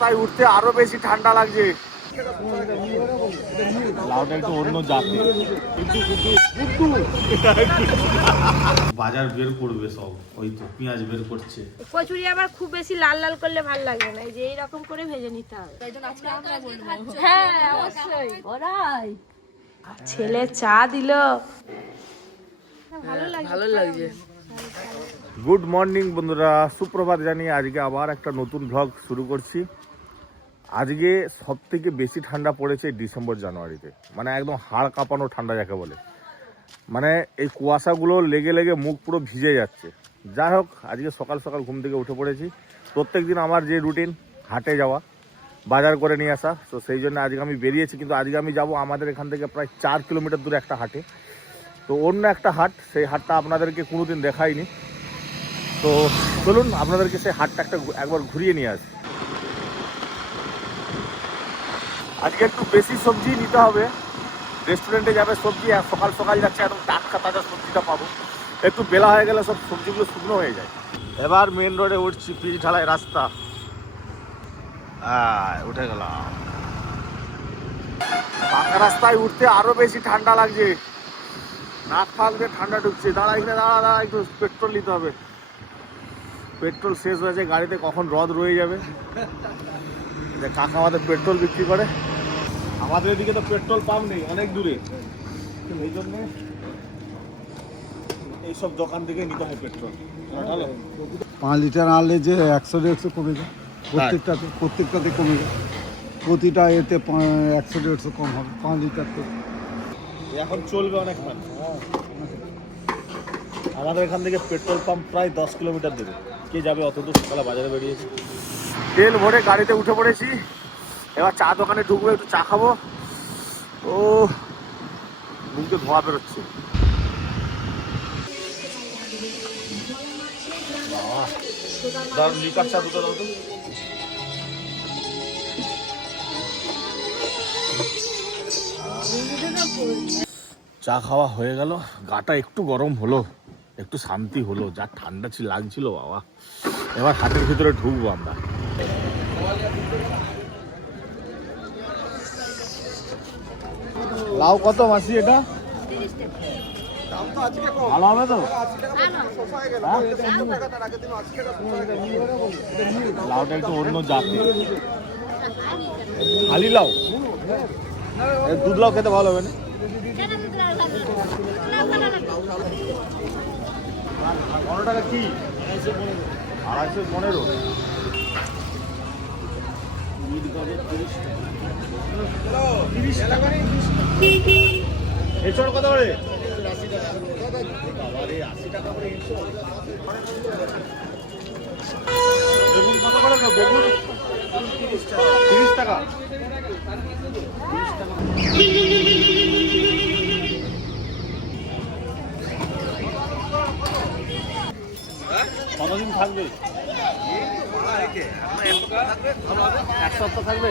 রাস্তায় উঠতে আরো বেশি ঠান্ডা লাগছে। লাউটা একটু অন্য জাতি, বাজার বের করবে সব, ওই তো পেঁয়াজ বের করছে। কচুরি আবার খুব বেশি লাল লাল করলে ভালো লাগবে না, এই যে এইরকম করে ভেজে নিতে হবে। হ্যাঁ অবশ্যই। ওরাই ছেলে চা দিল, ভালো লাগছে। গুড মর্নিং বন্ধুরা, সুপ্রভাত জানিয়ে আজকে আবার একটা নতুন ব্লগ শুরু করছি। আজকে সব থেকে বেশি ঠান্ডা পড়েছে ডিসেম্বর জানুয়ারিতে, মানে একদম হাড় কাঁপানো ঠান্ডা যাকে বলে। মানে এই কুয়াশাগুলো লেগে লেগে মুখ পুরো ভিজে যাচ্ছে। যাই হোক, আজকে সকাল সকাল ঘুম থেকে উঠে পড়েছি। প্রত্যেক দিন আমার যে রুটিন হাটে যাওয়া, বাজার করে নিয়ে আসা, তো সেই জন্য আজকে আমি বেরিয়েছি। কিন্তু আজকে আমি যাব আমাদের এখান থেকে প্রায় 4 কিলোমিটার দূরে একটা হাটে। তো অন্য একটা হাট, সেই হাটটা আপনাদেরকে কোনোদিন দেখাইনি। তো চলুন আপনাদেরকে সেই হাটটা একবার ঘুরিয়ে নিয়ে আসি। আজকে একটু বেশি সবজি নিতে হবে, রেস্টুরেন্টে যাবে সবজি, আর সকাল সকাল যাচ্ছে, একদম টাটকা তাজা সবজিটা পাবো। একটু বেলা হয়ে গেলে সব সবজিগুলো শুকনো হয়ে যায়। এবার মেন রোডে উঠছি, পিচ ঢালাই রাস্তা। উঠে গেলাম। পাকা রাস্তায় উঠতে আরো বেশি ঠান্ডা লাগছে, নাক ফাঁক দিয়ে ঠান্ডা ঢুকছে। দাঁড়া এখানে, দাঁড়া একটু পেট্রোল নিতে হবে। পেট্রোল শেষ হয়েছে গাড়িতে, কখন রদ রয়ে যাবে। কাকা আমাদের পেট্রোল বিক্রি করে, আমাদের এদিকে তো পেট্রোল পাম্প নেই, অনেক দূরে। এই জন্য এইসব দোকান থেকে নিতে হবে পেট্রোল। 5 লিটার আনলে যে 100-150 কমে যায়, প্রত্যেকটাতে কমে যায়। প্রতিটা এতে 100-150 কম হবে 5 লিটার থেকে। এখন চলবে অনেক মানুষ। আমাদের এখান থেকে পেট্রোল পাম্প প্রায় 10 কিলোমিটার দূরে। কে যাবে অত দূর? সকালে বাজারে বেরিয়েছি, তেল ভরে গাড়িতে উঠে পড়েছি। এবার চা দোকানে ঢুকবো, একটু চা খাবো। ও মুখে ধোঁয়া বেরোচ্ছে। দাঁড়ান, লিকার চা দুটো দাও তো। চা খাওয়া হয়ে গেল, গাটা একটু গরম হলো, একটু শান্তি হলো। যা ঠান্ডা লাগছিল বাবা। এবার হাটের ভিতরে ঢুকবো আমরা। লাউ কত মাসি এটা? ভালো হবে তো? লাউটা একটু অন্য জাতি, খালি লাউ। দুধ লাউ খেতে ভালো হবে না? 15 টাকা কি? 215। এছাড়া কত করে? 80 টাকা করে। বেগুন কত করে? বেগুন 30 টাকা। কতদিন থাকবে? 1 সপ্তাহ থাকবে।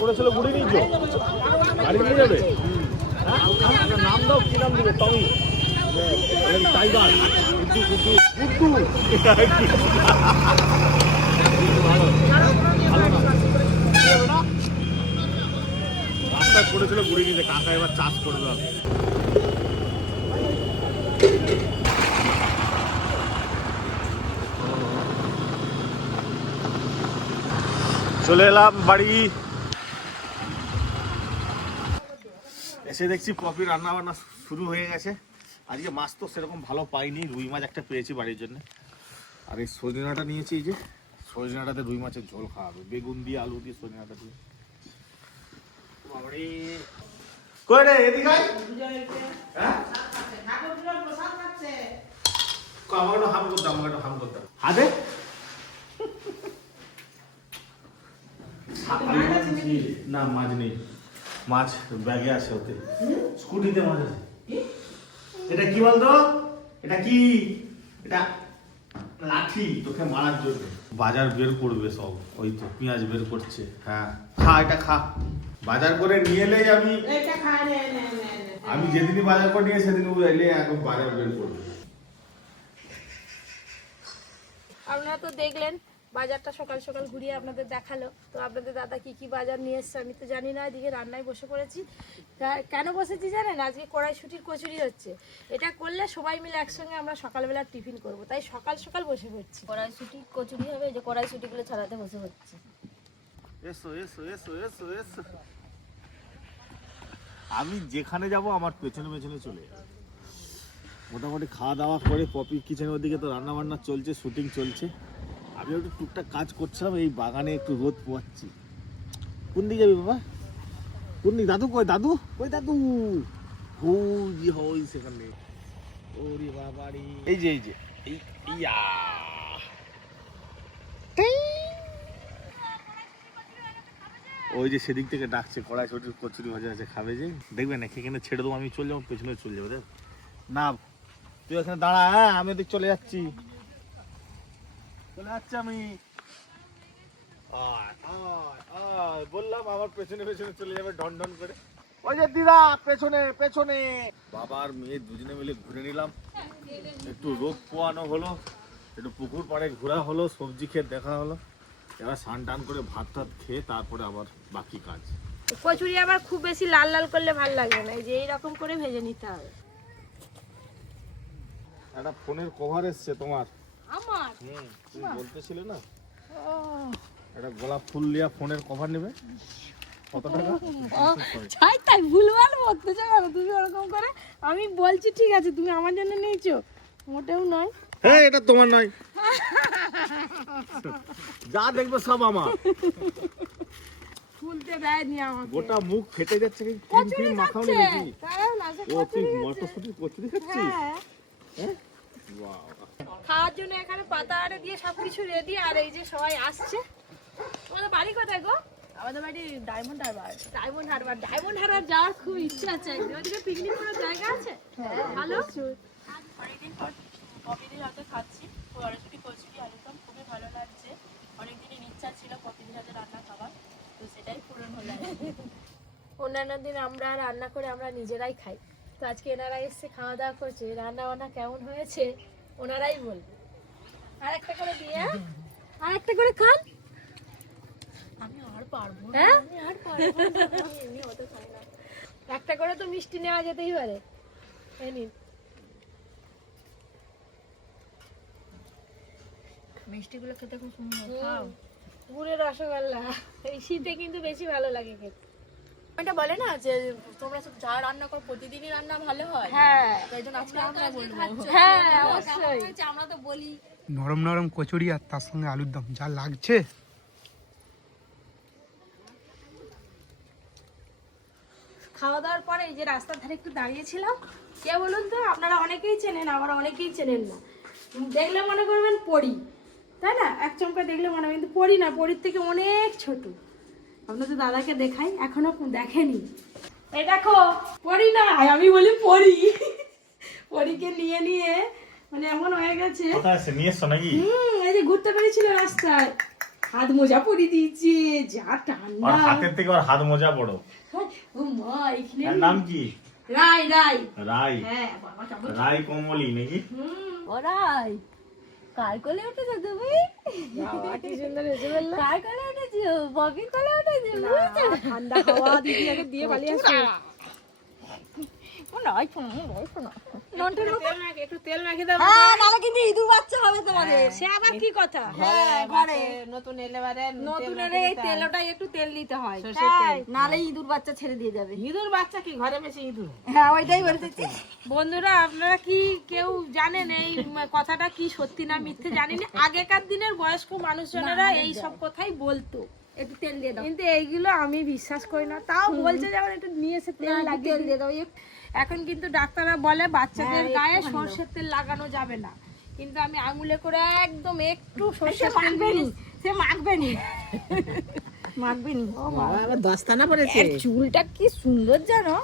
পড়েছিল ঘুরে নিয়েছ, গাড়ি নিয়ে যাবে। নাম দাও, কি নাম দিবে? টমি, টাইগার, রাস্তায় পড়েছিল ঘুরে নিয়েছে। কাকা এবার চাষ করবে। চলে এলাম বাড়ি। এসে দেখছি পপি রান্না বান্না শুরু হয়ে গেছে। আজকে মাছ তো সেরকম ভালো পাইনি, রুই মাছ একটা পেয়েছি বাড়ির জন্য। আর এই সজনাটা নিয়েছি, এই যে সজনাটাতে রুই মাছের ঝোল খাওয়া হবে, বেগুন দিয়ে আলু দিয়ে সজনাটা দিয়ে। বাবারে কই রে এদিকে আয়। হ্যাঁ আমাকে হাম করতে, আমাকে হাম করতে হাতে না মাছ নেই, মাছ ব্যাগে আছে, ওতে স্কুটিতে মাছ আছে। এটা কি বলতো, এটা কি, এটা লাঠি তোকে মারার জন্য। বাজার বের করবে সব, ওই তো পেঁয়াজ বের করছে। হ্যাঁ খা, এটা খা, বাজার করে নিয়ে এলে আমি যেদিনই বাজার করে নিয়ে সেদিন এলে এখন বাজার বের করবে। আপনারা তো দেখলেন বাজারটা সকাল সকাল ঘুরিয়ে আপনাদের দেখালো। তো আপনাদের দাদা কি কি বাজার নিয়ে এসছে আমি তো জানি না। এদিকে রান্নায় বসে পড়েছি। কেন বসেছি জানেন? আজকে কড়াইশুটির কচুরি হচ্ছে। এটা করলে সবাই মিলে একসঙ্গে আমরা সকালবেলা টিফিন করব, তাই সকাল সকাল বসে পড়ছি। কড়াইশুটি কচুরি হবে, যে কড়াইশুটিগুলো ছাড়াতে বসে হচ্ছে। এসো এসো এসো এসো এসো। আমি যেখানে যাব আমার পেছনে পেছনে চলে যাবে। মোটামুটি খাওয়া দাওয়া করে পপি কিচেনের ওদিকে তো রান্না বান্না চলছে, শুটিং চলছে। আমি একটু টুকটাক কাজ করছিলাম, এই বাগানে একটু রোদ পোয়াচ্ছি। কোন দিকে যাবি বাবা? কোন দিকে? দাদু কই, দাদু কই, দাদু ওই হই সেখানে। ওরে বাবারি, এই যে এই যে এই ইয়া ওই যে সেদিক থেকে ডাকছে, কড়াইশুটির কচুরি ভাজা আছে, খাবে যে। দেখবেন না এখানে ছেড়ে দেবো, আমি চলে যাবো, পেছনে চলে যাবো। দেখ না তুই এখানে দাঁড়া, হ্যাঁ আমি ওদিক চলে যাচ্ছি, চলে যাচ্ছি আমি। বললাম আমার পেছনে পেছনে চলে যাবে ঢন ঢন করে। ওই যে দিদা পেছনে পেছনে। বাবা আর মেয়ে দুজনে মিলে ঘুরে নিলাম, একটু রোদ পোয়ানো হলো, একটু পুকুর পাড়ে ঘোরা হলো, সবজি খেয়ে দেখা হলো। এবার স্নান টান করে ভাত টাত খেয়ে তারপরে আবার বাকি কাজ। কচুরি আবার খুব বেশি লাল লাল করলে ভালো লাগবে না, এই যে এইরকম করে ভেজে নিতে হবে। একটা ফোনের কভার এসছে তোমার। আমার তুমি বলতেছিলে না একটা গোলাপ ফুল লিয়া ফোনের কভার নেবে, কত টাকা? চাই তাই ভুলভাল বলতেছো কেন তুমি ওরকম করে? আমি বলছি ঠিক আছে, তুমি আমার জন্য নিয়েছো, মোটেও নয়। হ্যাঁ এটা তোমার নয়, যা দেখবে সব আমার। ফুলতে দেয়নি আমাকে। গোটা মুখ ফেটে যাচ্ছে, কি ক্রিম ক্রিম মাখাও নি নাকি? ও তুই মটরশুঁটি কচুরি খাচ্ছিস? হ্যাঁ ওয়াও। খাওয়ার জন্য এখানে পাতা আড়ে দিয়ে সবকিছু রেডি। আর এই যে সবাই আসছে। তোমাদের বাড়ি কোথায় গো? আমাদের বাড়ি diamond Harbour. Diamond Harbour. Diamond Harbour যাওয়ার খুব ইচ্ছা আছে। ওদিকে পিকনিক করার জায়গা আছে? ভালো। অনেকদিন পর পপিদির হাতে খাচ্ছি কড়াইশুটি কচুরি, আলুদম খুবই ভালো লাগছে। অনেকদিনের ইচ্ছা ছিল পপিদির হাতে রান্না খাবার, তো সেটাই পূরণ হলো। অন্যান্য দিন আমরা রান্না করে আমরা নিজেরাই খাই, তো আজকে এনারা এসে খাওয়া দাওয়া করছে, রান্না বান্না কেমন হয়েছে ওনারাই বলবে। আর একটা করে দিয়ে, আর একটা করে খান। আমি আর পারবো না, হ্যাঁ আমি আর পারবো না, আমি এমনি অত খাই না। একটা করে তো মিষ্টি নেওয়া যেতেই পারে। এই নিন। মিষ্টিগুলো খেতে খুব সুন্দর। খাও। গুড়ের রসগোল্লা এই শীতে কিন্তু বেশি ভালো লাগে খেতে। এটা বলে না যে তোমরা সব যা রান্না করো প্রতিদিনই রান্না ভালো হয়। হ্যাঁ তাই জন্য আজকে আমরা বলবো। হ্যাঁ অবশ্যই। আমরা তো বলি। নরম নরম কচুরি আর তার সঙ্গে আলুর দম যা লাগছে। খাওয়া দাওয়ার পরে এই যে রাস্তার ধারে একটু দাঁড়িয়েছিলাম। কে বলুন তো? আপনারা অনেকেই চেনেন, আবার অনেকেই চেনেন না। দেখলে মনে করবেন পরি, তাই না? এক চমকা দেখলে মনে হয়, কিন্তু পরি না, পরির থেকে অনেক ছোট। আপনাদের দাদাকে দেখাই, এখনো দেখেনি। এই দেখো পরি না, আমি বলি পরি। পরিকে নিয়ে নিয়ে মানে এমন হয়ে গেছে। কোথায় আছে নিয়ে এসছো নাকি? এই যে ঘুরতে পেরেছিল রাস্তায়, হাত মোজা পরিয়ে দিয়েছে, যা আর ঠান্ডা। হাতের থেকে আর হাত মোজা বড়। ও মা, এখানে এর নাম কি? রাই রাই। রাই। হ্যাঁ বাবা কেমন। রাই কমলি নাকি? ওরাই কার কোলে উঠেছো তুমি? বাবা কি সুন্দর হয়েছে বললো। কার কোলে উঠেছো? ববির কোলে উঠেছো? ঠান্ডা হাওয়া দিদি আগে দিয়ে পালিয়ে আসছে। ও নয় শোনো, নয় শোনো। নন্টের মতো একটু তেল মাখি দাও। হ্যাঁ, নাহলে কিন্তু ইঁদুর বাচ্চা হবে তোমাদের। সে আবার কি কথা? হ্যাঁ, ঘরে নতুন এলে বারে নতুনের এই তেলটাই একটু তেল দিতে হয়, সরষের তেল। নাহলে ইঁদুর বাচ্চা ছেড়ে দিয়ে যাবে। ইঁদুর বাচ্চা কি ঘরে বেশি ইঁদুর? হ্যাঁ, ওইটাই বলতেছি। বন্ধুরা, আপনারা কি কেউ জানেন এই কথাটা কি সত্যি না মিথ্যে জানি না। আগেকার দিনের বয়স্ক মানুষজনেরা এই সব কথাই বলতো, একটু তেল দিয়ে দাও, কিন্তু এইগুলো আমি বিশ্বাস করি না। তাও বলছে যেমন একটু নিয়ে এসে তেল লাগিয়ে তেল দিয়ে দাও। এখন কিন্তু ডাক্তাররা বলে বাচ্চাদের গায়ে সর্ষের তেল লাগানো যাবে না, কিন্তু আমি আঙুলে করে একদম একটু সর্ষের তেল দিই। সে মাখবে নি, মাখবে নি। ও মা, আবার দস্তানা পড়েছে। এর চুলটা কি সুন্দর জানো।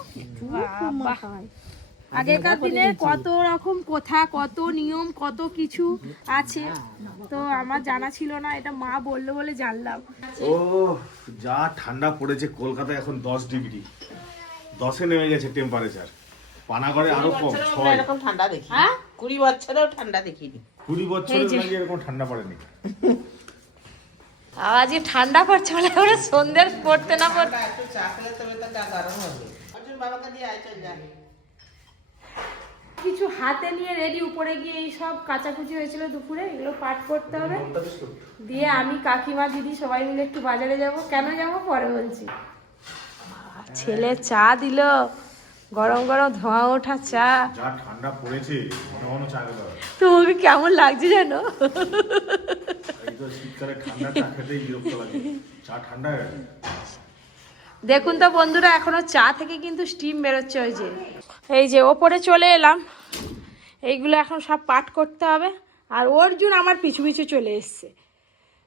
আগেকার দিনে কত রকম কথা, কত নিয়ম, কত কিছু আছে, তো আমার জানা ছিল না, এটা মা বললো বলে জানলাম। ও যা ঠান্ডা পড়েছে কলকাতায় এখন 10 ডিগ্রি, 10-এ নেমে গেছে টেম্পারেচার। পানাগড়ে আরো কম, 6। এরকম ঠান্ডা দেখি, 20 বছরেও ঠান্ডা দেখিনি। 20 বছরের নাকি এরকম ঠান্ডা পড়েনি। আজকে ঠান্ডা পড়ছে মানে ওরা সন্ধ্যের পড়তে না পড়তে একটু চা খেলে তবে তো চা গরম হবে। অর্জুন বাবাকে দিয়ে আয়, চল যা। কিছু হাতে নিয়ে রেডি, উপরে গিয়ে এই সব কাচাকুচি হয়েছিল দুপুরে, এগুলো পাট করতে হবে। দিয়ে আমি কাকিমা দিদি সবাই মিলে একটু বাজারে যাব। কেন যাব পরে বলছি। ছেলে চা দিল, গরম গরম ধোঁয়া ওঠা চা। যা ঠান্ডা পড়েছে মনে মনে চা খেতে হবে। তোমাকে কেমন লাগছে জানো? এই তো শীতকালে ঠান্ডা চা খেতেই বিরক্ত লাগে, চা ঠান্ডা হয়ে গেছে। দেখুন তো বন্ধুরা, এখনো চা থেকে কিন্তু স্টিম বেরোচ্ছে। ওই যে এই যে ওপরে চলে এলাম, এইগুলো এখন সব পাট করতে হবে। আর অর্জুন আমার পিছু পিছু চলে এসছে,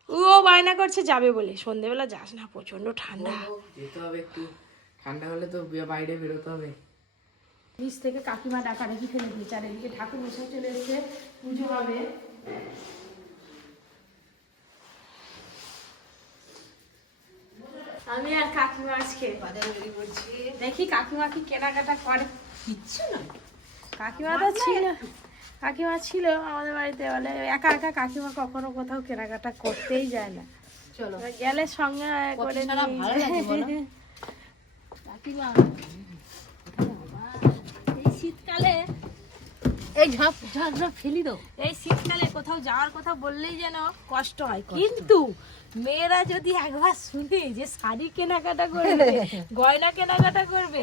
ও বায়না করছে যাবে বলে। সন্ধেবেলা যাস না, প্রচন্ড ঠান্ডা। যেতে হবে একটু, ঠান্ডা হলে তো বাইরে বেরোতে হবে। নিচ থেকে কাকিমা ডাকা রেখে ফেলে দিয়েছে, আর এদিকে ঠাকুর মশাই চলে এসছে, পুজো হবে। আমি আর কাকিমা আজকে দেখি কাকিমা কি কেনাকাটা করে। কিচ্ছু না, কাকিমা তো ছিল, কাকিমা ছিল আমাদের বাড়িতে, বলে একা একা কাকিমা কখনো কোথাও কেনাকাটা করতেই যায় না। চলো গেলে সঙ্গে করে কাকিমা। এই শীতকালে এই ঝাপ ঝাপ ঝাপ ফেলি দাও। এই শীতকালে কোথাও যাওয়ার কথা বললেই যেন কষ্ট হয়, কিন্তু মেয়েরা যদি একবার শুনে যে শাড়ি কেনাকাটা করবে, গয়না কেনাকাটা করবে,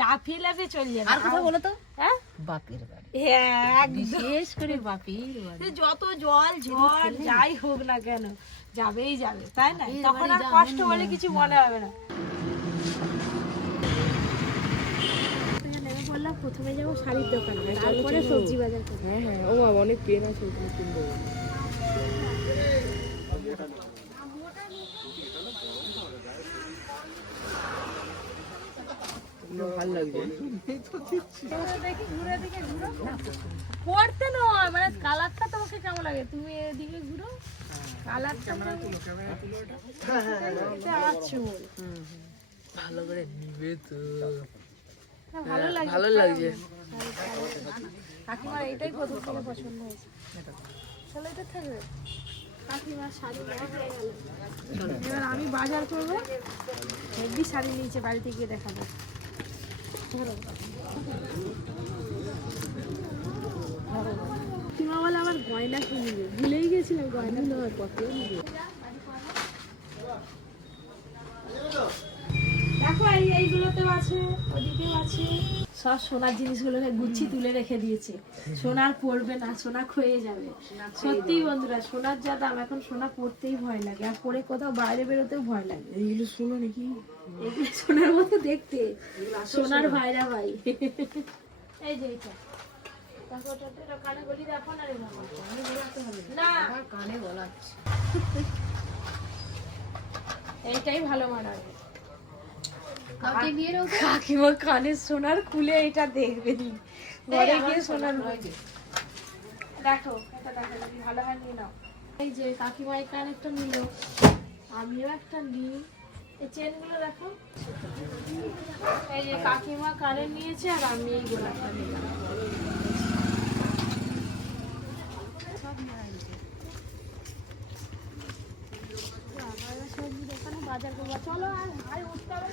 লাফিয়ে লাফিয়ে চলে যাবে। আর কথা বলো তো, হ্যাঁ, বাপের বাড়ি, বিশেষ করে বাপের বাড়ি। যত জল ঝড় যাই হোক না কেন যাবেই যাবে, তাই না? তখন আর কষ্ট বলে কিছু মনে হবে না। বললাম প্রথমে যাবো শাড়ির দোকানে, তারপরে সবজি বাজার করবো। হ্যাঁ হ্যাঁ, ও বাবা অনেক পেন আছে, ওগুলো কিনবো। ভালো লাগবে পড়তে নয়, মানে কালারটা তোমাকে কেমন লাগে, তুমি এদিকে ঘুরো, কালারটা ভালো করে নিবে তো, ভালো লাগে, ভালো লাগছে। কাকিমার এইটাই প্রথম থেকে পছন্দ হয়েছে। চলো এটা থাকবে, কাকিমার শাড়ি নেওয়া হয়ে গেল। এবার আমি বাজার করবো, হেভি শাড়ি নিয়েছে, বাড়িতে গিয়ে দেখাবো। কাকিমা বলে আমার গয়না কিনবে, ভুলেই গেছিলাম গয়না নেওয়ার পথে। দেখো এইগুলোতেও আছে, ওদিকেও আছে, সব সোনার জিনিসগুলোকে গুচ্ছি তুলে রেখে দিয়েছে। সোনার পরবে না, সোনা ক্ষয়ে যাবে। সত্যি বন্ধুরা, সোনার যা দাম, এখন সোনা পরতেই ভয় লাগে, আর পরে কোথাও বাইরে বেরোতেও ভয় লাগে। এইগুলো শোনো নাকি, এগুলো সোনার মতো দেখতে, সোনার ভাইরা ভাই। এই যে এটা কানে গলি দেখো না রে বাবা, না কানে গলাচ্ছে। এইটাই ভালো মানাবে। কাকিমা কানের সোনার খুলে এটা দেখবে, ঘরে গিয়ে সোনার দেখো, এটা দেখো যদি ভালো হয় নিয়ে নাও। এই যে কাকিমা এই কানেরটা নিল, আমিও একটা নিই। এই চেনগুলো দেখো, এই যে কাকিমা কানের নিয়েছে, আর আমি এই গোলাপটা নিলাম। সবজি দোকানে বাজার করবো, চলো। আর ভাই উঠতে হবে,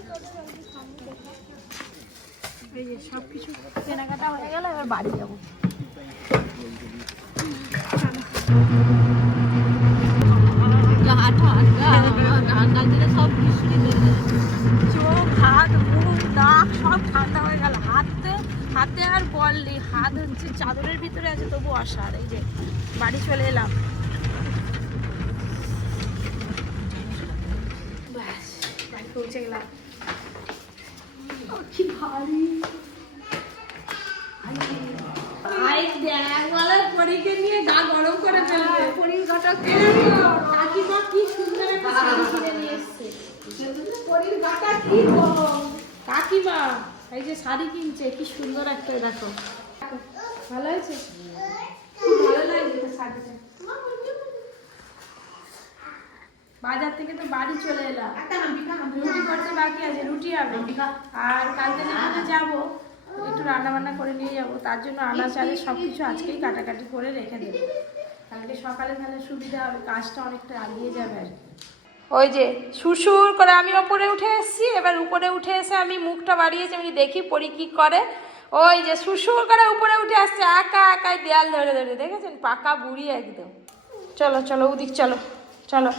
এই যে সব কিছু কেনাকাটা হয়ে গেল, এবার বাড়ি যাবো। ঠান্ডা দিলে সব চোখ হাত মুখ নাক সব ঠান্ডা হয়ে গেল। হাতে আর বল নেই, হাত হচ্ছে চাদরের ভিতরে আছে তবু আসার। এই যে বাড়ি চলে এলাম, ব্যাস বাড়ি পৌঁছে গেলাম। কি ভারী পরীকে নিয়ে গা গরম করে ফেলবে। পরীর ঘটক কাকিমা কি সুন্দর একটা শাড়ি কিনে নিয়ে এসছে। পরীর ঘটক কি কাকিমা এই যে শাড়ি কিনছে, কি সুন্দর একটা, দেখো ভালো হয়েছে, খুব ভালো লাগছে শাড়িটা। বাজার থেকে তো বাড়ি চলে এলাম, রুটি করতে বাকি আছে, রুটি হবে। আর কালকে যেখানে যাবো একটু রান্না বান্না করে নিয়ে যাবো, তার জন্য আনা চালে সব কিছু আজকেই কাটাকাটি করে রেখে দেবো, কালকে সকালে তাহলে সুবিধা হবে, কাজটা অনেকটা এগিয়ে যাবে আর কি। ওই যে সুরসুর করে আমি ওপরে উঠে এসেছি, এবার উপরে উঠে এসে আমি মুখটা বাড়িয়েছি, আমি দেখি পরি কি করে। ওই যে সুরসুর করে উপরে উঠে আসছে, একা একাই দেয়াল ধরে ধরে, দেখেছেন পাকা বুড়ি একদম। চলো চলো ওদিক চলো চলো।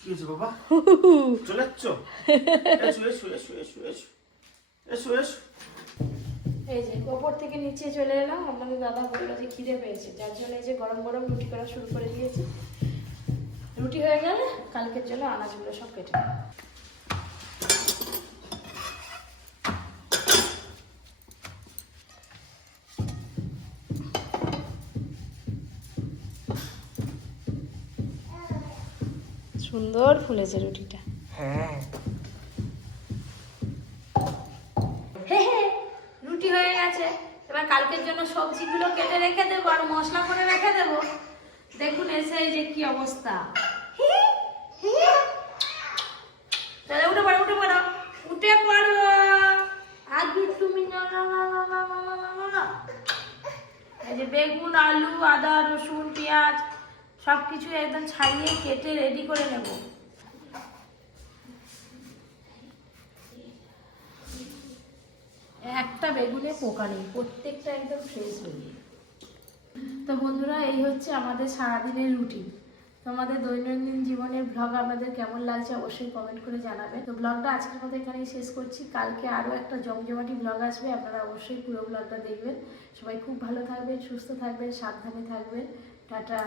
কি হয়েছে বাবা, চলে যাচ্ছ? এসো এসো এসো এসো এসো এসো এসো। এই যে ওপর থেকে নিচে চলে এলাম, আপনাদের দাদা বললো যে খিদে পেয়েছে, যার জন্য এই যে গরম গরম রুটি করা শুরু করে দিয়েছি। রুটি হয়ে গেলে কালকের জন্য আনাজগুলো সব কেটে নেব। সুন্দর ফুলেছে রুটিটা। হ্যাঁ রুটি হয়ে গেছে, এবার কালকের জন্য সবজিগুলো কেটে রেখে দেবো আর মশলা করে রেখে দেবো। দেখুন এসে এই যে কি অবস্থা। উঠে পড়ো উঠে পড়ো উঠে পড়ো, আগে তুমি এই যে বেগুন আলু আদা রসুন পেঁয়াজ সব কিছু একদম ছাড়িয়ে কেটে রেডি করে নেব। একটা বেগুনে পোকা নেই, প্রত্যেকটা একদম ফ্রেশ বেগুন। তো বন্ধুরা এই হচ্ছে আমাদের সারাদিনের রুটিন। তোমাদের দৈনন্দিন জীবনের ব্লগ আপনাদের কেমন লাগছে অবশ্যই কমেন্ট করে জানাবেন। তো ব্লগটা আজকের মতো এখানেই শেষ করছি, কালকে আরও একটা জমজমাটি ব্লগ আসবে, আপনারা অবশ্যই পুরো ব্লগটা দেখবেন। সবাই খুব ভালো থাকবেন, সুস্থ থাকবেন, সাবধানে থাকবেন। টাটা।